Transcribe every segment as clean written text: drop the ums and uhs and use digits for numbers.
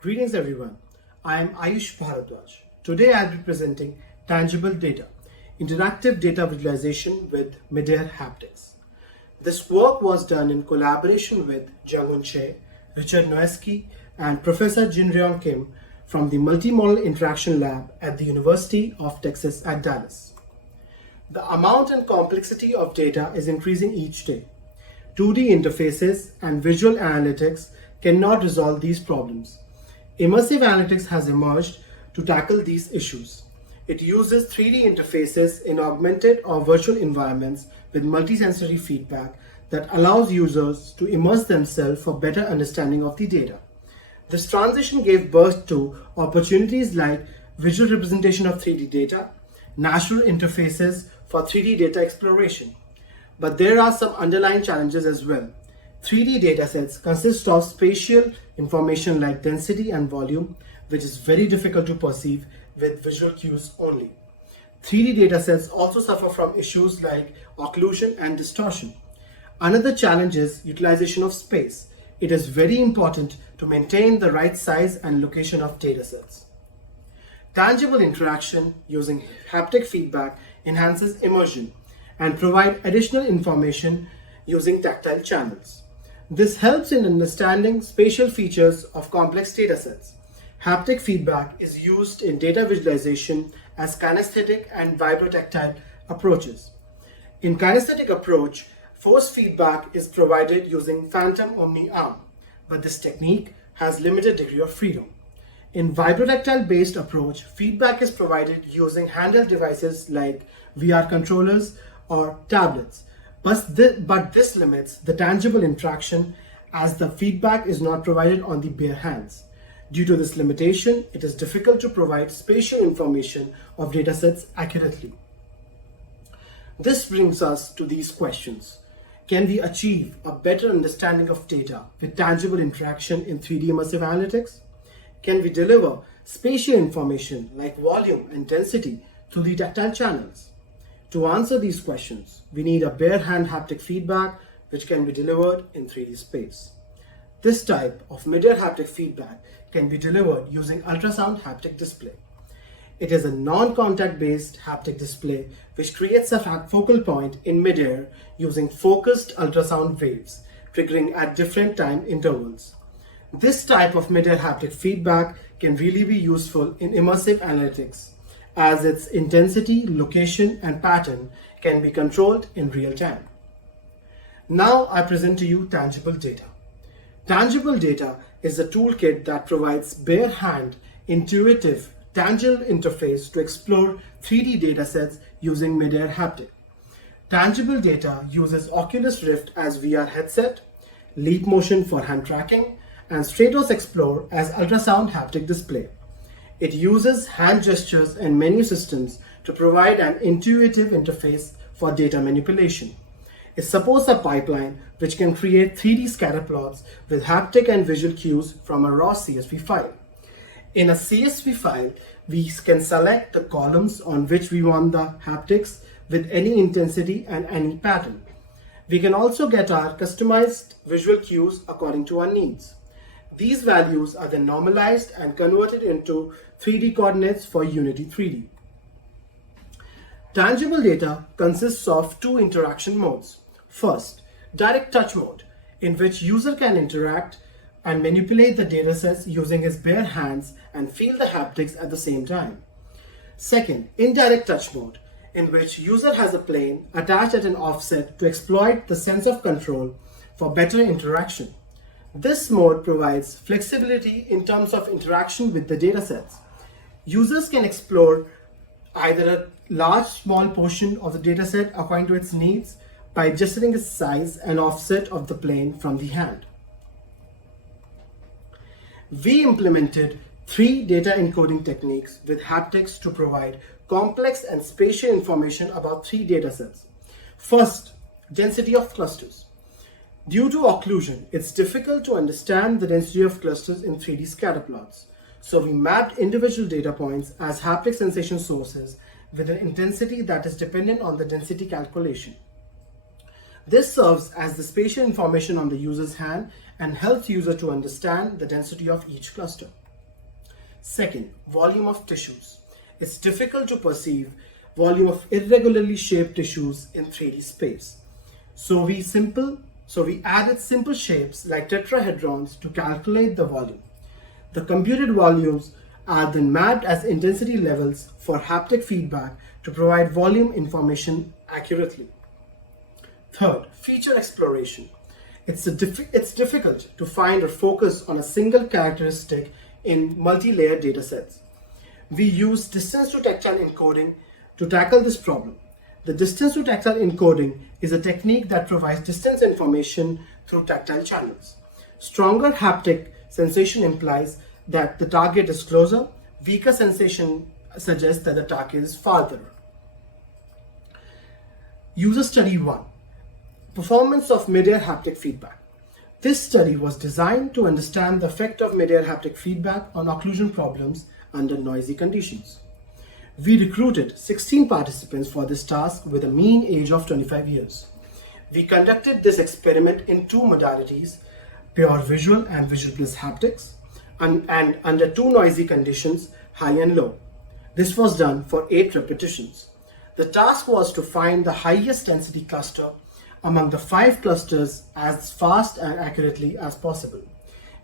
Greetings everyone, I am Ayush Bhardwaj. Today I'll be presenting Tangible Data, Interactive Data Visualization with Midair Haptics. This work was done in collaboration with Junghoon Chae, Richard Noeske and Professor Ryong Kim from the Multimodal Interaction Lab at the University of Texas at Dallas. The amount and complexity of data is increasing each day. 2D interfaces and visual analytics cannot resolve these problems. Immersive Analytics has emerged to tackle these issues. It uses 3D interfaces in augmented or virtual environments with multisensory feedback that allows users to immerse themselves for better understanding of the data. This transition gave birth to opportunities like visual representation of 3D data, natural interfaces for 3D data exploration. But there are some underlying challenges as well. 3D datasets consist of spatial information like density and volume, which is very difficult to perceive with visual cues only. 3D datasets also suffer from issues like occlusion and distortion. Another challenge is utilization of space. It is very important to maintain the right size and location of datasets. Tangible interaction using haptic feedback enhances immersion and provide additional information using tactile channels. This helps in understanding spatial features of complex datasets. Haptic feedback is used in data visualization as kinesthetic and vibrotactile approaches. In kinesthetic approach, force feedback is provided using phantom omni arm, but this technique has limited degree of freedom. In vibrotactile based approach, feedback is provided using handheld devices like VR controllers or tablets. But this limits the tangible interaction as the feedback is not provided on the bare hands. Due to this limitation, it is difficult to provide spatial information of datasets accurately. This brings us to these questions. Can we achieve a better understanding of data with tangible interaction in 3D immersive analytics? Can we deliver spatial information like volume and density through the tactile channels? To answer these questions, we need a bare hand haptic feedback which can be delivered in 3D space. This type of midair haptic feedback can be delivered using ultrasound haptic display. It is a non-contact based haptic display which creates a focal point in midair using focused ultrasound waves, triggering at different time intervals. This type of midair haptic feedback can really be useful in immersive analytics, as its intensity, location, and pattern can be controlled in real time. Now I present to you Tangible Data. Tangible Data is a toolkit that provides bare hand, intuitive, tangible interface to explore 3D datasets using midair haptic. Tangible Data uses Oculus Rift as VR headset, Leap Motion for hand tracking, and Stratos Explore as ultrasound haptic display. It uses hand gestures and menu systems to provide an intuitive interface for data manipulation. It supports a pipeline which can create 3D scatter plots with haptic and visual cues from a raw CSV file. In a CSV file, we can select the columns on which we want the haptics with any intensity and any pattern. We can also get our customized visual cues according to our needs. These values are then normalized and converted into 3D coordinates for Unity 3D. Tangible Data consists of two interaction modes. First, direct touch mode, in which user can interact and manipulate the datasets using his bare hands and feel the haptics at the same time. Second, indirect touch mode, in which user has a plane attached at an offset to exploit the sense of control for better interaction. This mode provides flexibility in terms of interaction with the datasets. Users can explore either a large, small portion of the dataset according to its needs by adjusting its size and offset of the plane from the hand. We implemented 3 data encoding techniques with haptics to provide complex and spatial information about 3 datasets. First, density of clusters. Due to occlusion, it's difficult to understand the density of clusters in 3D scatter plots. So we mapped individual data points as haptic sensation sources with an intensity that is dependent on the density calculation. This serves as the spatial information on the user's hand and helps user to understand the density of each cluster. Second, volume of tissues. It's difficult to perceive volume of irregularly shaped tissues in 3D space. So we added simple shapes like tetrahedrons to calculate the volume. The computed volumes are then mapped as intensity levels for haptic feedback to provide volume information accurately. Third, feature exploration. It's difficult to find or focus on a single characteristic in multi-layered datasets. We use distance to tactile encoding to tackle this problem. The distance to tactile encoding is a technique that provides distance information through tactile channels. Stronger haptic sensation implies that the target is closer. Weaker sensation suggests that the target is farther. User study 1. Performance of mid-air haptic feedback. This study was designed to understand the effect of mid-air haptic feedback on occlusion problems under noisy conditions. We recruited 16 participants for this task with a mean age of 25 years. We conducted this experiment in 2 modalities, pure visual and visual plus haptics, and under 2 noisy conditions, high and low. This was done for 8 repetitions. The task was to find the highest density cluster among the 5 clusters as fast and accurately as possible.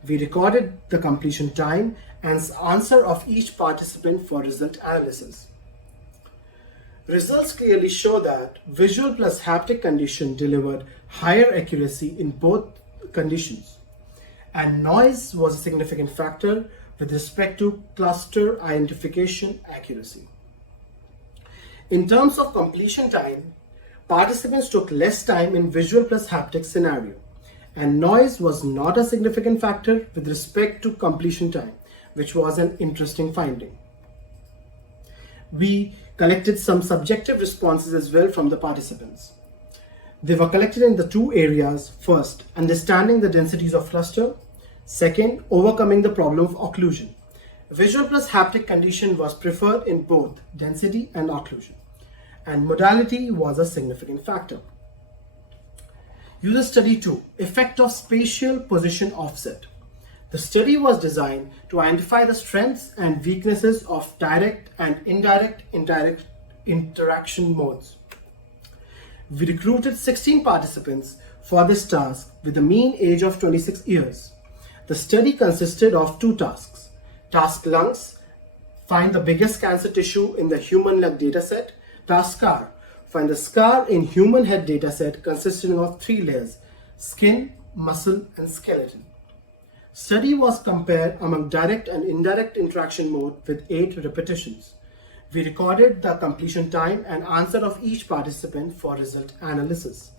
We recorded the completion time and answer of each participant for result analysis. Results clearly show that visual plus haptic condition delivered higher accuracy in both conditions, and noise was a significant factor with respect to cluster identification accuracy. In terms of completion time, participants took less time in visual plus haptic scenario, and noise was not a significant factor with respect to completion time, which was an interesting finding. We collected some subjective responses as well from the participants. They were collected in the 2 areas. First, understanding the densities of cluster. Second, overcoming the problem of occlusion. Visual plus haptic condition was preferred in both density and occlusion, and modality was a significant factor. User study 2, effect of spatial position offset. The study was designed to identify the strengths and weaknesses of direct and indirect interaction modes. We recruited 16 participants for this task with a mean age of 26 years. The study consisted of 2 tasks. Task lungs, find the biggest cancer tissue in the human lung dataset. Task scar, find the scar in human head dataset consisting of 3 layers: skin, muscle, and skeleton. Study was compared among direct and indirect interaction mode with 8 repetitions. We recorded the completion time and answer of each participant for result analysis.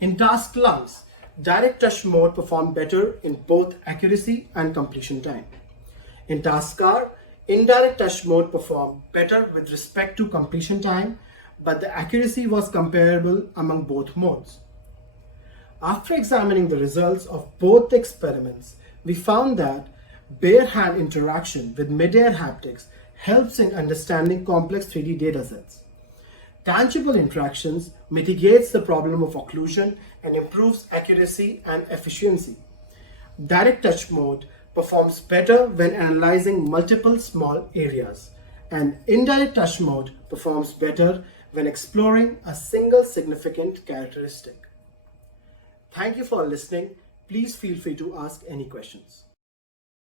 In task lungs, direct touch mode performed better in both accuracy and completion time. In task scar, indirect touch mode performed better with respect to completion time, but the accuracy was comparable among both modes. After examining the results of both the experiments, we found that bare hand interaction with mid-air haptics helps in understanding complex 3D datasets. Tangible interactions mitigates the problem of occlusion and improves accuracy and efficiency. Direct touch mode performs better when analyzing multiple small areas, and indirect touch mode performs better when exploring a single significant characteristic. Thank you for listening. Please feel free to ask any questions.